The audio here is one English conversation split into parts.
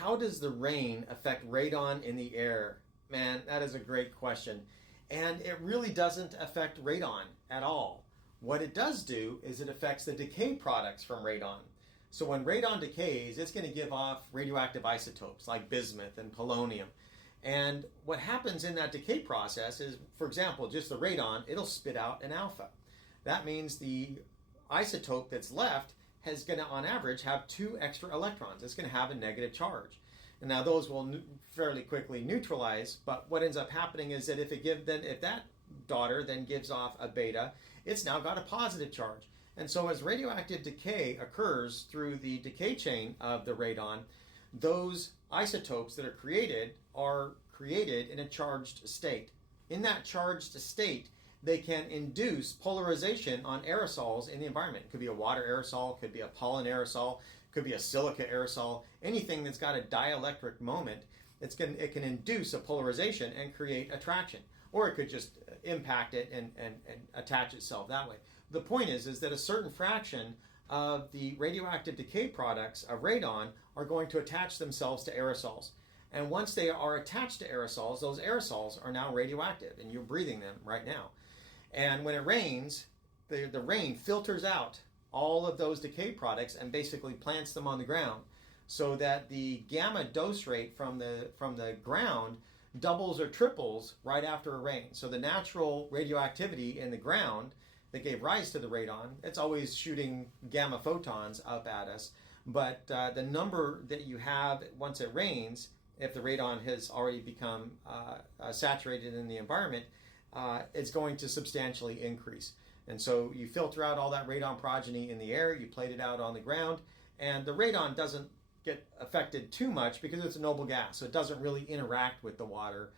how does the rain affect radon in the air? Man, that is a great question. And it really doesn't affect radon at all. What it does do is it affects the decay products from radon. So when radon decays, it's going to give off radioactive isotopes like bismuth and polonium. And what happens in that decay process is, for example, just the radon, it'll spit out an alpha. That means the isotope that's left is going to, on average, have 2 extra electrons. It's going to have a negative charge. And now those will fairly quickly neutralize, but what ends up happening is that if that daughter then gives off a beta, it's now got a positive charge. And so as radioactive decay occurs through the decay chain of the radon, those isotopes that are created in a charged state. In that charged state, they can induce polarization on aerosols in the environment. It could be a water aerosol, it could be a pollen aerosol, it could be a silica aerosol, anything that's got a dielectric moment, it can induce a polarization and create attraction. Or it could just impact it and attach itself that way. The point is that a certain fraction of the radioactive decay products of radon are going to attach themselves to aerosols. And once they are attached to aerosols, those aerosols are now radioactive, and you're breathing them right now. And when it rains, the rain filters out all of those decay products and basically plants them on the ground, so that the gamma dose rate from the ground doubles or triples right after a rain. So the natural radioactivity in the ground that gave rise to the radon, it's always shooting gamma photons up at us. But the number that you have once it rains, if the radon has already become saturated in the environment, it's going to substantially increase. And so you filter out all that radon progeny in the air, you plate it out on the ground, and the radon doesn't get affected too much because it's a noble gas, so it doesn't really interact with the water,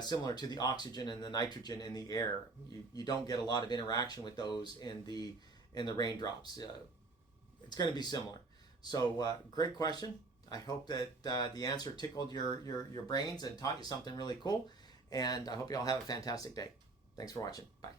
similar to the oxygen and the nitrogen in the air. You don't get a lot of interaction with those in the raindrops. It's going to be similar. So great question. I hope that the answer tickled your brains and taught you something really cool. And I hope you all have a fantastic day. Thanks for watching. Bye.